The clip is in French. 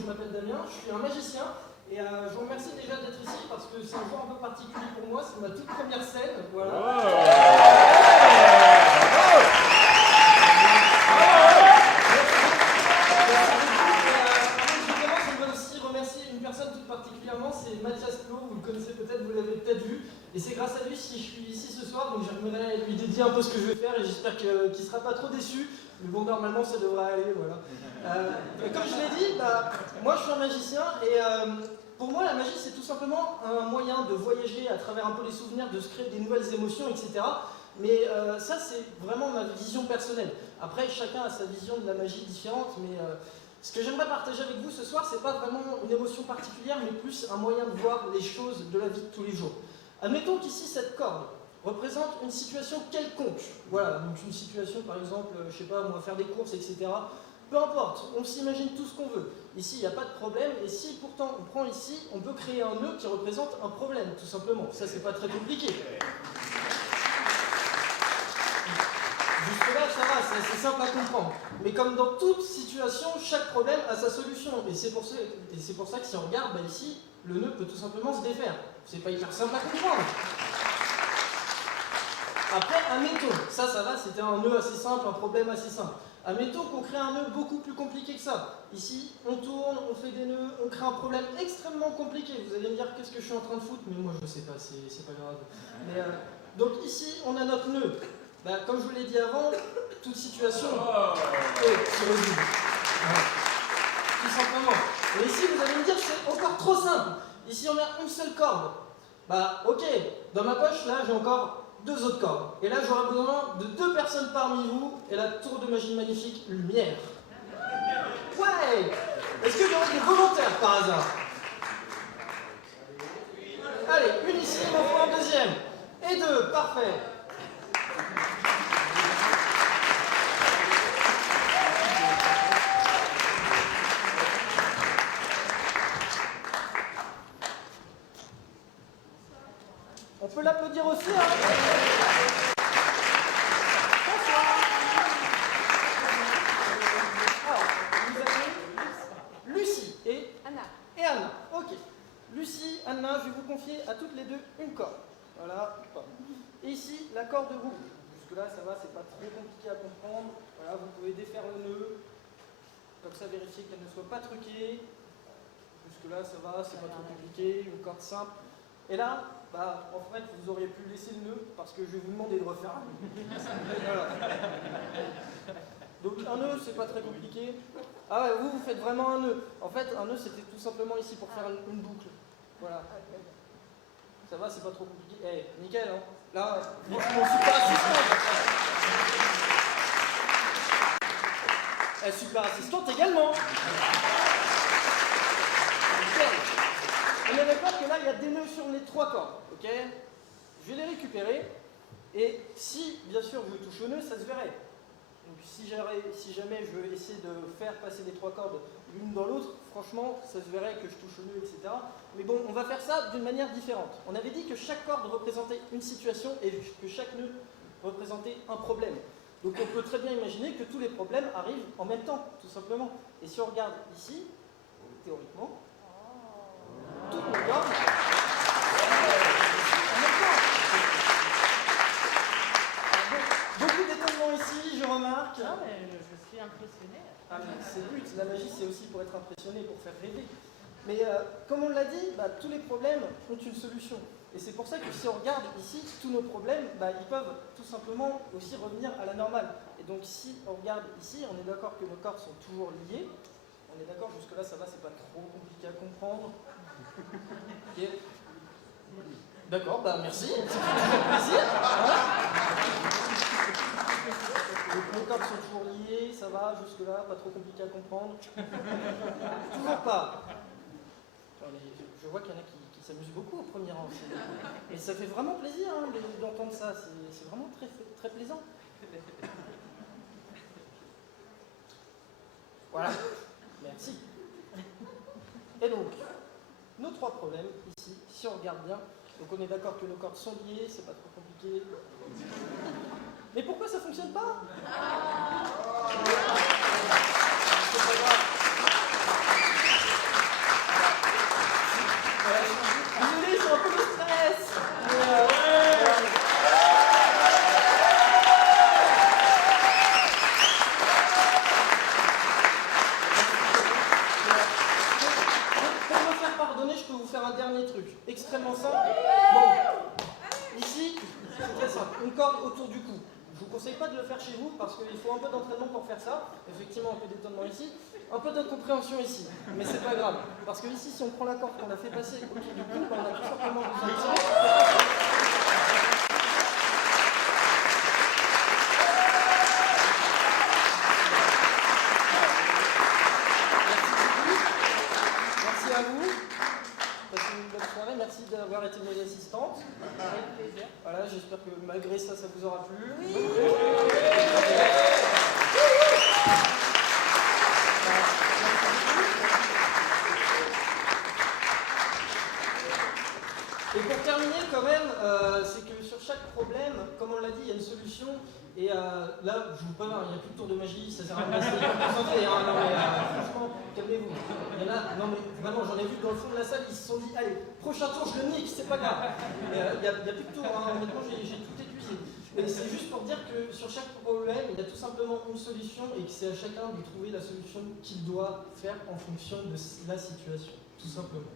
je m'appelle Damien, je suis un magicien et je vous remercie déjà d'être ici parce que c'est un jour un peu particulier pour moi, c'est ma toute première scène. Voilà. J'aimerais aussi remercier une personne toute particulièrement, c'est Mathias Clot, vous le connaissez peut-être, vous l'avez peut-être vu, et c'est grâce à lui si je suis ici ce soir, donc j'aimerais lui dédier un peu ce que je vais faire et j'espère qu'il ne sera pas trop déçu, mais bon, normalement ça devrait aller, voilà. Comme je l'ai dit, moi je suis un magicien et pour moi la magie c'est tout simplement un moyen de voyager à travers un peu les souvenirs, de se créer des nouvelles émotions, etc. Mais ça c'est vraiment ma vision personnelle. Après chacun a sa vision de la magie différente, mais ce que j'aimerais partager avec vous ce soir, c'est pas vraiment une émotion particulière, mais plus un moyen de voir les choses de la vie de tous les jours. Admettons qu'ici, cette corde représente une situation quelconque. Voilà, donc une situation, par exemple, je sais pas, on va faire des courses, etc. Peu importe, on s'imagine tout ce qu'on veut. Ici, il n'y a pas de problème, et si pourtant on prend ici, on peut créer un nœud qui représente un problème, tout simplement. Ça, c'est pas très compliqué. Jusque-là, ça va, c'est assez simple à comprendre. Mais comme dans toute situation, chaque problème a sa solution. Et c'est pour ça que si on regarde, ici, le nœud peut tout simplement se défaire. C'est pas hyper simple à comprendre. Après, admettons, ça va, c'était un nœud assez simple, un problème assez simple. Admettons qu'on crée un nœud beaucoup plus compliqué que ça. Ici, on tourne, on fait des nœuds, on crée un problème extrêmement compliqué. Vous allez me dire qu'est-ce que je suis en train de foutre, mais moi je sais pas, c'est pas grave. Mais, donc ici, on a notre nœud. Comme je vous l'ai dit avant, toute situation est résolue. Tout simplement. Mais ici, vous allez me dire c'est encore trop simple. Ici, on a une seule corde. Ok, dans ma poche, là, j'ai encore 2 autres cordes. Et là, j'aurai besoin de 2 personnes parmi vous et la tour de magie magnifique lumière. Ouais! Est-ce qu'il y aurait des volontaires par hasard? Allez, une ici, il m'en faut un deuxième. Et 2, parfait. On peut l'applaudir aussi, hein. Alors, vous avez Lucie et Anna. Ok. Lucie, Anna, je vais vous confier à toutes les deux une corde. Voilà. Et ici, la corde rouge. Jusque-là, ça va, c'est pas trop compliqué à comprendre. Voilà, vous pouvez défaire le nœud. Comme ça, vérifier qu'elle ne soit pas truquée. Jusque-là, ça va, c'est pas trop compliqué. Une corde simple. Et là, en fait, vous auriez pu laisser le nœud parce que je vais vous demander de refaire un nœud. Voilà. Donc un nœud, c'est pas très compliqué. Ah ouais, vous faites vraiment un nœud. En fait, un nœud, c'était tout simplement ici pour faire une boucle. Voilà. Ça va, c'est pas trop compliqué. Nickel, hein. Là, franchement, super assistante. Super assistante également. On est d'accord que là, il y a des nœuds sur les 3 cordes, ok? Je vais les récupérer, et si, bien sûr, vous touchez au nœud, ça se verrait. Donc si jamais je veux essayer de faire passer les 3 cordes l'une dans l'autre, franchement, ça se verrait que je touche au nœud, etc. Mais bon, on va faire ça d'une manière différente. On avait dit que chaque corde représentait une situation, et que chaque nœud représentait un problème. Donc on peut très bien imaginer que tous les problèmes arrivent en même temps, tout simplement. Et si on regarde ici, théoriquement, toutes les cordes en même temps. Beaucoup d'étonnement ici, je remarque. Non, mais je suis impressionnée. Ah, mais c'est le but, la magie c'est aussi pour être impressionné, pour faire rêver. Mais comme on l'a dit, tous les problèmes ont une solution. Et c'est pour ça que si on regarde ici, tous nos problèmes, ils peuvent tout simplement aussi revenir à la normale. Et donc si on regarde ici, on est d'accord que nos cordes sont toujours liées. On est d'accord, jusque-là ça va, c'est pas trop compliqué à comprendre. Ok. D'accord, merci. Ça fait plaisir. Donc nos cordes sont toujours liées, ça va, jusque-là, pas trop compliqué à comprendre. Toujours pas. Je vois qu'il y en a qui s'amusent beaucoup au premier rang. Et ça fait vraiment plaisir d'entendre ça, c'est vraiment très, très plaisant. Voilà, merci. Et donc, nos 3 problèmes ici, si on regarde bien, donc on est d'accord que nos cordes sont liées, c'est pas trop compliqué. Mais pourquoi ça fonctionne pas? C'est pas grave. chez vous, parce qu'il faut un peu d'entraînement pour faire ça. Effectivement, un peu d'étonnement ici, un peu d'incompréhension ici, mais c'est pas grave. Parce que ici, si on prend la corde qu'on a fait passer autour du cou, on a tout simplement besoin de tirer. Merci à vous. Passez une bonne soirée. Merci d'avoir été mes assistantes. Avec plaisir. Voilà, j'espère que malgré ça, ça vous aura plu. Oui. Et pour terminer quand même, c'est que sur chaque problème, comme on l'a dit, il y a une solution. Et là, je vous préviens, il n'y a plus de tour de magie, ça sert à rien de rester concentré. Hein, non mais franchement, calmez-vous. Il y en a, non mais vraiment, j'en ai vu dans le fond de la salle, ils se sont dit, allez, prochain tour, je le nique, c'est pas grave. Mais il n'y a plus de tour, hein, honnêtement, j'ai tout épuisé. Mais c'est juste pour dire que sur chaque problème, il y a tout simplement une solution et que c'est à chacun de trouver la solution qu'il doit faire en fonction de la situation, tout simplement.